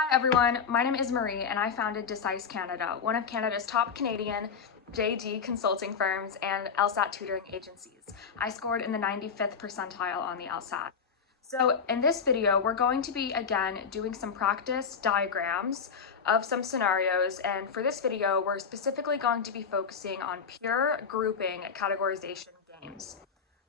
Hi everyone, my name is Marie and I founded Decis Canada, one of Canada's top Canadian JD consulting firms and LSAT tutoring agencies. I scored in the 95th percentile on the LSAT. So in this video, we're going to be again doing some practice diagrams of some scenarios, and for this video, we're specifically going to be focusing on pure grouping categorization games.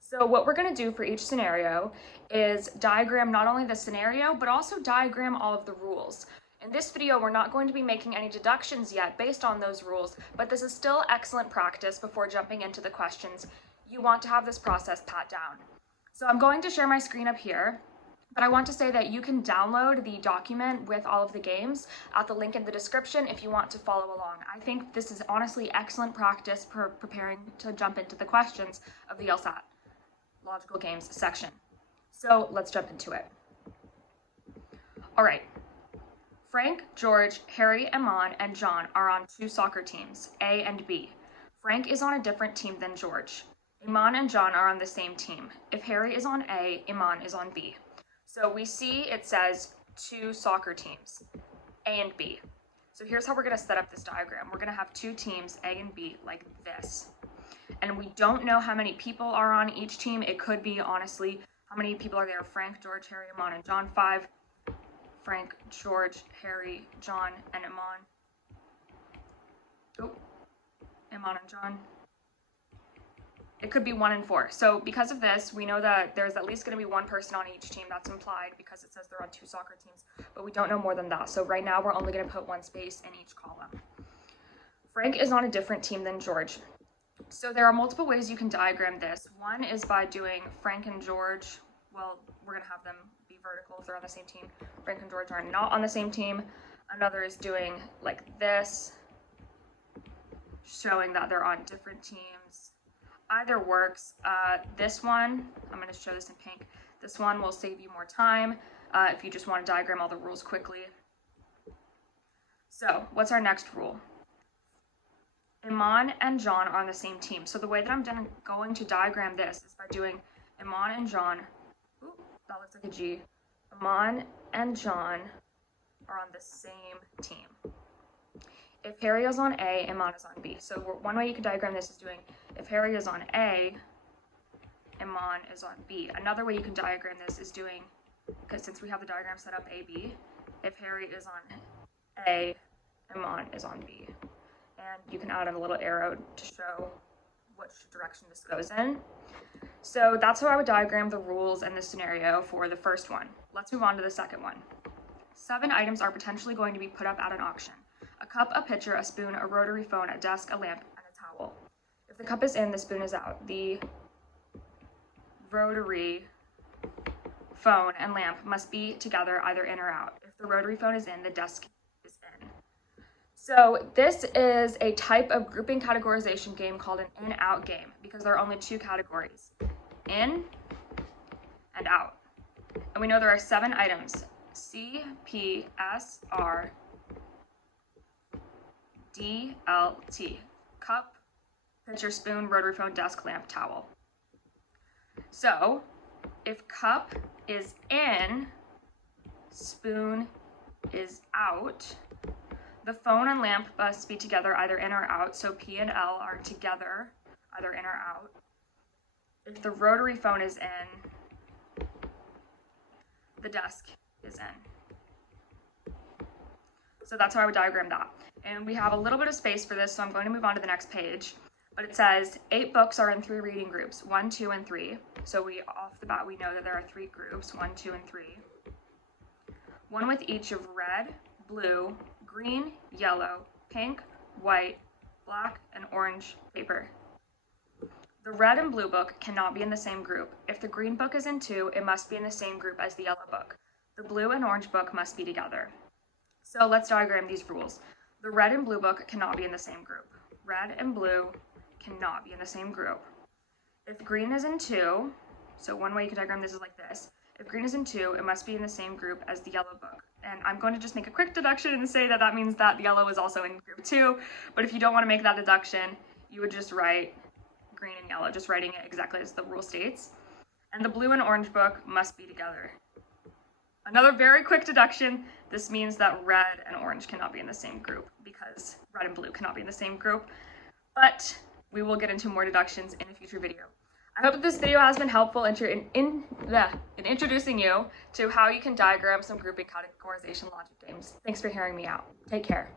So what we're going to do for each scenario is diagram not only the scenario, but also diagram all of the rules. In this video, we're not going to be making any deductions yet based on those rules, but this is still excellent practice before jumping into the questions. You want to have this process pat down. So I'm going to share my screen up here, but I want to say that you can download the document with all of the games at the link in the description if you want to follow along. I think this is honestly excellent practice for preparing to jump into the questions of the LSAT Logical Games section. So let's jump into it. All right. Frank, George, Harry, Iman, and John are on two soccer teams, A and B. Frank is on a different team than George. Iman and John are on the same team. If Harry is on A, Iman is on B. So we see it says two soccer teams, A and B. So here's how we're going to set up this diagram. We're going to have two teams, A and B, like this. And we don't know how many people are on each team. It could be, honestly, how many people are there? Frank, George, Harry, Iman, and John. 5. Frank, George, Harry, John, and Iman. Oh, Iman and John. It could be 1 and 4. So because of this, we know that there's at least going to be one person on each team. That's implied because it says they're on two soccer teams, but we don't know more than that. So right now, we're only going to put one space in each column. Frank is on a different team than George. So there are multiple ways you can diagram this. One is by doing Frank and George. Well, we're going to have them be vertical if they're on the same team. Frank and George are not on the same team. Another is doing like this, showing that they're on different teams. Either works. This one, I'm going to show this in pink. This one will save you more time if you just want to diagram all the rules quickly. So what's our next rule? Iman and John are on the same team. So the way that I'm going to diagram this is by doing Iman and John. Ooh, that looks like a G. Iman and John are on the same team. If Harry is on A, Iman is on B. So one way you can diagram this is doing if Harry is on A, Iman is on B. Another way you can diagram this is doing, because since we have the diagram set up AB, if Harry is on A, Iman is on B. And you can add in a little arrow to show which direction this goes in. So that's how I would diagram the rules in this scenario for the first one. Let's move on to the second one. 7 items are potentially going to be put up at an auction. A cup, a pitcher, a spoon, a rotary phone, a desk, a lamp, and a towel. If the cup is in, the spoon is out. The rotary phone and lamp must be together, either in or out. If the rotary phone is in, the desk is in. So this is a type of grouping categorization game called an in-out game because there are only 2 categories, in and out. And we know there are 7 items, C, P, S, R, D, L, T, cup, pitcher, spoon, rotary phone, desk, lamp, towel. So if cup is in, spoon is out, the phone and lamp must be together either in or out, so P and L are together, either in or out. If the rotary phone is in, the desk is in. So that's how I would diagram that. And we have a little bit of space for this, so I'm going to move on to the next page. But it says 8 books are in 3 reading groups, 1, 2, and 3. So off the bat, we know that there are 3 groups, 1, 2, and 3. One with each of red, blue, green, yellow, pink, white, black, and orange paper. The red and blue book cannot be in the same group. If the green book is in 2, it must be in the same group as the yellow book. The blue and orange book must be together. So let's diagram these rules. The red and blue book cannot be in the same group. Red and blue cannot be in the same group. If green is in 2, so one way you can diagram this is like this. If green is in 2, it must be in the same group as the yellow book. And I'm going to just make a quick deduction and say that that means that the yellow is also in group 2. But if you don't want to make that deduction, you would just write green and yellow, just writing it exactly as the rule states. And the blue and orange book must be together. Another very quick deduction. This means that red and orange cannot be in the same group because red and blue cannot be in the same group. But we will get into more deductions in a future video. I hope that this video has been helpful in introducing you to how you can diagram some grouping categorization logic games. Thanks for hearing me out. Take care.